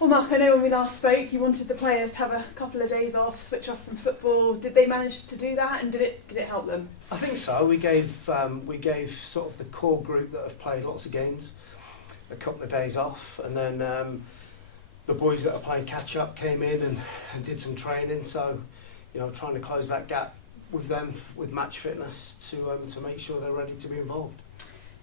Well, Mark, I know when we last spoke, you wanted the players to have a couple of days off, switch off from football. Did they manage to do that, and did it help them? I think so. We gave sort of the core group that have played lots of games a couple of days off, and then the boys that are playing catch up came in and did some training. So, trying to close that gap with them with match fitness to make sure they're ready to be involved.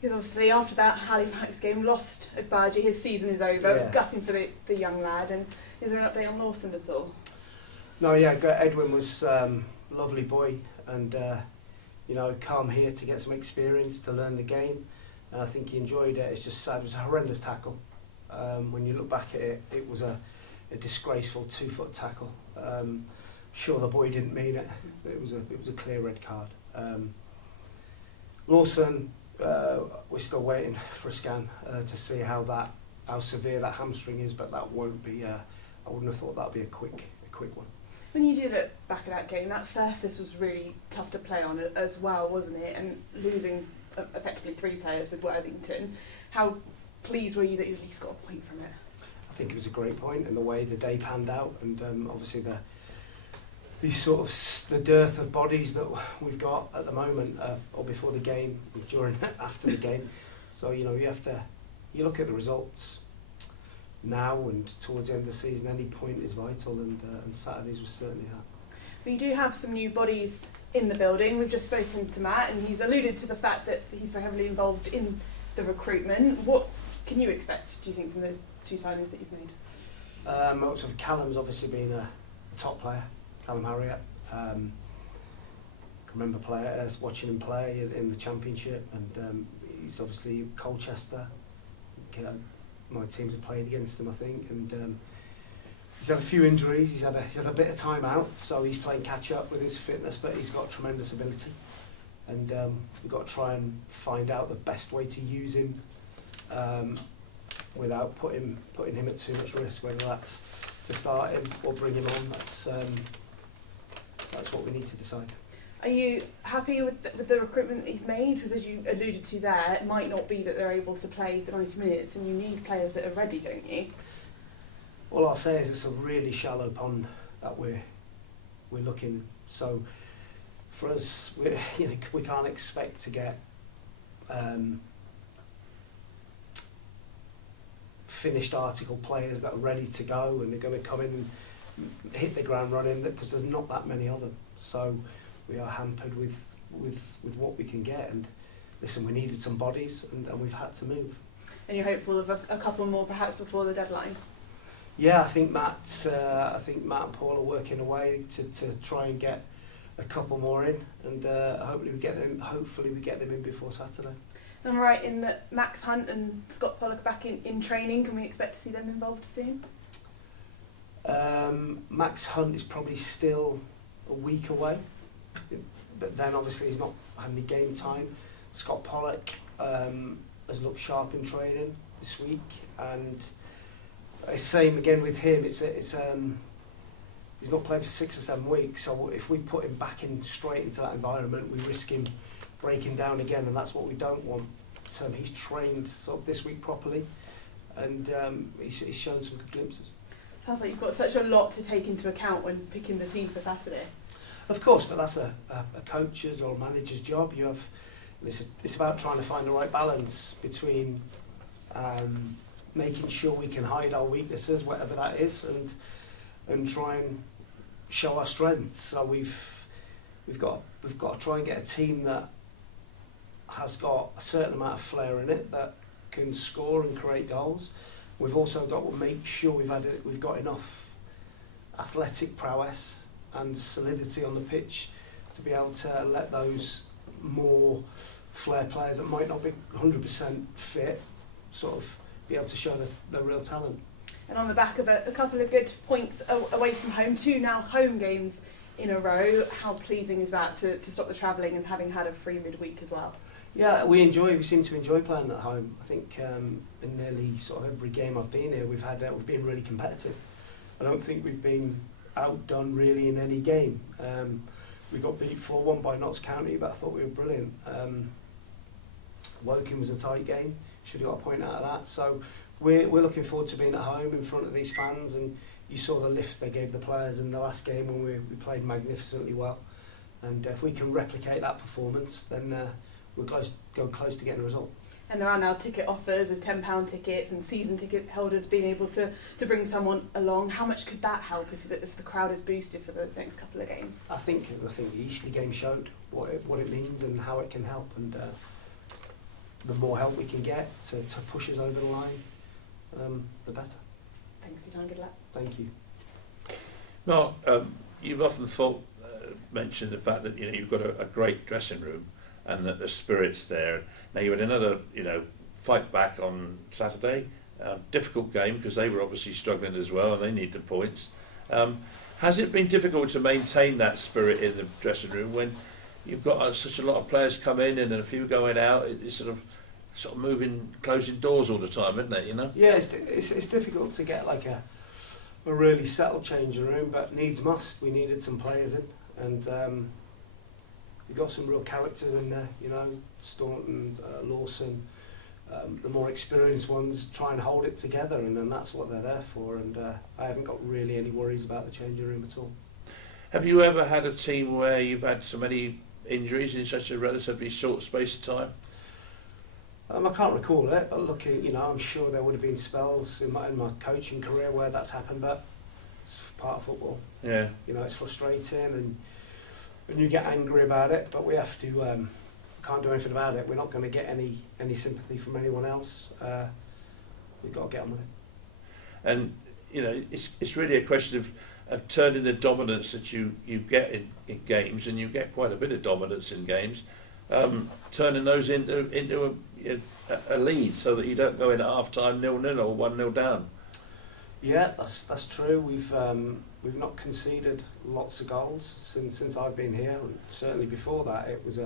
Because obviously after that Halifax game, lost Agbaji, his season is over. Yeah. Gutting for the young lad. And is there an update on Lawson at all? No, yeah, Edwin was a lovely boy, and come here to get some experience, to learn the game. And I think he enjoyed it. It's just sad. It was a horrendous tackle. When you look back at it, it was a disgraceful 2-foot tackle. Sure, the boy didn't mean it. It was a clear red card. Lawson, we're still waiting for a scan to see how severe that hamstring is, but that won't be. I wouldn't have thought that'd be a quick one. When you do look back at that game, that surface was really tough to play on as well, wasn't it? And losing effectively 3 players with Worthington, how pleased were you that you at least got a point from it? I think it was a great point in the way the day panned out, and obviously the dearth of bodies that we've got at the moment, or before the game, during, after the game. So you look at the results now and towards the end of the season. Any point is vital, and Saturdays was certainly that. But you do have some new bodies in the building. We've just spoken to Matt, and he's alluded to the fact that he's very heavily involved in the recruitment. What can you expect, do you think, from those 2 signings that you've made? Callum's obviously been a top player. Callum Harriott. Remember watching him play in the Championship, and he's obviously Colchester. My teams have played against him, I think, and he's had a few injuries. He's had a bit of time out, so he's playing catch up with his fitness, but he's got tremendous ability, and we've got to try and find out the best way to use him without putting him at too much risk, whether that's to start him or bring him on. That's what we need to decide. Are you happy with the recruitment that you've made? Because as you alluded to there, it might not be that they're able to play the 90 minutes, and you need players that are ready, don't you? All I'll say is it's a really shallow pond that we're looking. So for us, we can't expect to get finished article players that are ready to go and they're going to come in and hit the ground running, because there's not that many of them. So we are hampered with what we can get, and listen, we needed some bodies, and we've had to move. And you're hopeful of a couple more perhaps before the deadline? Yeah, I think Matt and Paul are working away to try and get a couple more in, and hopefully we get them in before Saturday. I'm right in that Max Hunt and Scott Pollock are back in training. Can we expect to see them involved soon? Max Hunt is probably still a week away, but then obviously he's not had any game time. Scott Pollock has looked sharp in training this week, and same again with him. It's he's not played for 6 or 7 weeks, so if we put him back straight into that environment, we risk him breaking down again, and that's what we don't want. He's trained this week properly, and he's shown some good glimpses. Sounds like you've got such a lot to take into account when picking the team for Saturday. Of course, but that's a coach's or a manager's job. It's about trying to find the right balance between making sure we can hide our weaknesses, whatever that is, and try and show our strengths. So we've got to try and get a team that has got a certain amount of flair in it, that can score and create goals. We've also got to make sure we've got enough athletic prowess and solidity on the pitch to be able to let those more flair players that might not be 100% fit sort of be able to show their real talent. And on the back of a couple of good points away from home, 2 now home games in a row, how pleasing is that to stop the travelling and having had a free midweek as well? Yeah, we seem to enjoy playing at home. I think in nearly sort of every game I've been here, we've been really competitive. I don't think we've been outdone really in any game. We got beat 4-1 by Notts County, but I thought we were brilliant. Woking was a tight game, should have got a point out of that. So we're looking forward to being at home in front of these fans, and you saw the lift they gave the players in the last game when we played magnificently well. And if we can replicate that performance, then we're close to getting a result. And there are now ticket offers with £10 tickets and season ticket holders being able to bring someone along. How much could that help if the crowd is boosted for the next couple of games? I think the Eastleigh game showed what it means and how it can help, and the more help we can get to push us over the line, the better. Thanks for your time. Good luck. Thank you. Mark, you've often mentioned the fact that you've got a great dressing room and that the spirit's there. Now you had another fight back on Saturday, difficult game because they were obviously struggling as well and they need the points. Has it been difficult to maintain that spirit in the dressing room when you've got such a lot of players come in and a few going out? It's sort of moving, closing doors all the time, isn't it? Yeah, it's difficult to get like a really settled changing room, but needs must. We needed some players in, and we've got some real characters in there. Staunton, Lawson, the more experienced ones try and hold it together, and then that's what they're there for. And I haven't got really any worries about the changing room at all. Have you ever had a team where you've had so many injuries in such a relatively short space of time? I can't recall it, but looking, I'm sure there would have been spells in my coaching career where that's happened, but it's part of football. Yeah. It's frustrating, and you get angry about it, but we have to, can't do anything about it. We're not going to get any sympathy from anyone else. We've got to get on with it. And, it's really a question of turning the dominance that you get in games, and you get quite a bit of dominance in games, turning those into a lead so that you don't go in at half-time 0-0 or 1-0 down. Yeah, that's true. We've not conceded lots of goals since I've been here, and certainly before that it was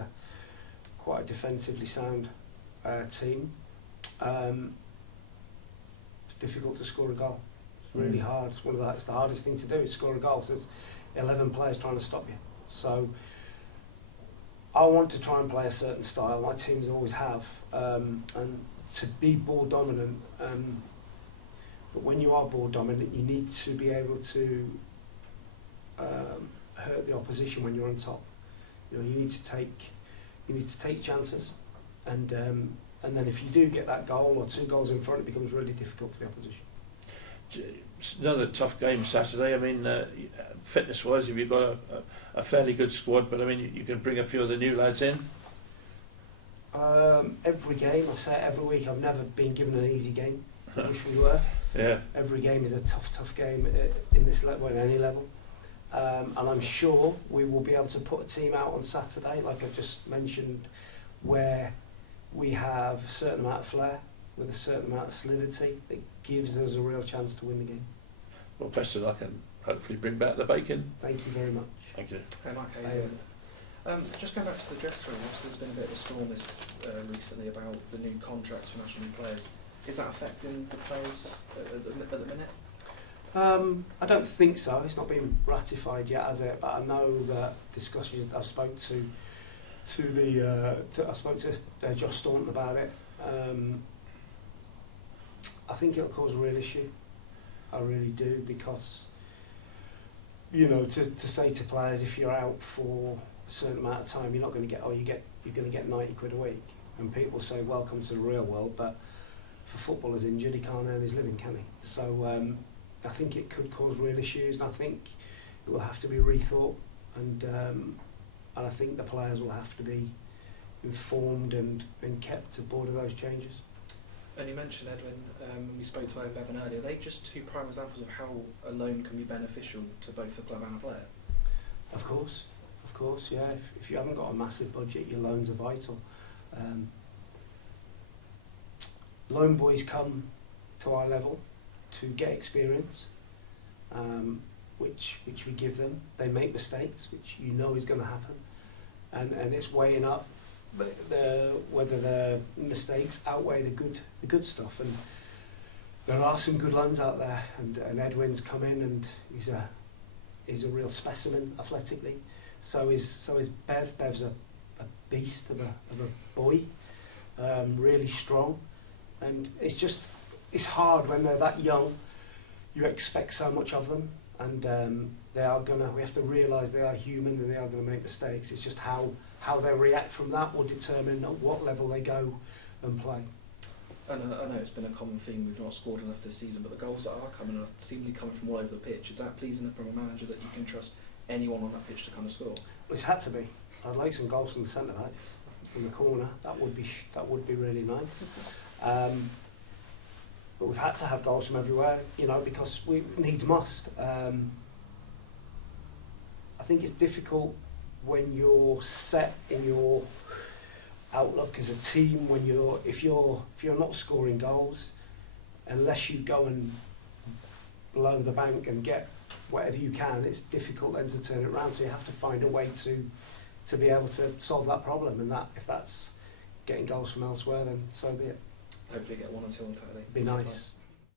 quite a defensively sound team. It's difficult to score a goal. It's really hard. It's the hardest thing to do is score a goal. So there's 11 players trying to stop you. So I want to try and play a certain style. My teams always have, and to be ball dominant. But when you are ball dominant, you need to be able to hurt the opposition when you're on top. You need to take chances, and then if you do get that goal or 2 goals in front, it becomes really difficult for the opposition. Another tough game Saturday. I mean, fitness-wise, have you got a fairly good squad? But I mean, you can bring a few of the new lads in. Every game, I say it every week. I've never been given an easy game. I wish we were. Yeah. Every game is a tough game in this level, at any level. And I'm sure we will be able to put a team out on Saturday, like I just mentioned, where we have a certain amount of flair with a certain amount of solidity that gives us a real chance to win the game. Well, best of luck and hopefully bring back the bacon. Thank you very much. Thank you. Hey Mark, how you doing? Just going back to the dressing room, obviously there's been a bit of a storm recently about the new contracts for national players. Is that affecting the players at the minute? I don't think so. It's not been ratified yet, has it? But I know that discussions. I spoke to Josh Staunton about it. I think it'll cause a real issue. I really do, because to say to players, if you're out for a certain amount of time, you're not going to get you're going to get 90 quid a week, and people say welcome to the real world, but if a footballer's injured, he can't earn his living, can he? So I think it could cause real issues, and I think it will have to be rethought, and I think the players will have to be informed and kept aboard of those changes. And you mentioned Edwin, we spoke to Bevan earlier. Are they just 2 prime examples of how a loan can be beneficial to both the club and a player? Of course, yeah. If you haven't got a massive budget, your loans are vital. Loan boys come to our level to get experience, which we give them. They make mistakes, which is going to happen, and it's weighing up whether the mistakes outweigh the good stuff. And there are some good loans out there, and Edwin's come in, and he's a real specimen athletically. So is Bev. Bev's a beast of a boy, really strong. And it's just it's hard when they're that young. You expect so much of them, and we have to realise they are human and they are going to make mistakes. It's just how they react from that will determine at what level they go and play. And I know it's been a common theme, we've not scored enough this season, but the goals that are coming are seemingly coming from all over the pitch. Is that pleasing from a manager that you can trust anyone on that pitch to kind of score? Well, it's had to be. I'd like some goals from the centre back, from the corner. That would be really nice. But we've had to have goals from everywhere, because we needs must. I think it's difficult when you're set in your outlook as a team, if you're not scoring goals, unless you go and blow the bank and get whatever you can, it's difficult then to turn it around. So you have to find a way to be able to solve that problem, and if that's getting goals from elsewhere, then so be it. Hopefully get 1 or 2 on Saturday. Be nice.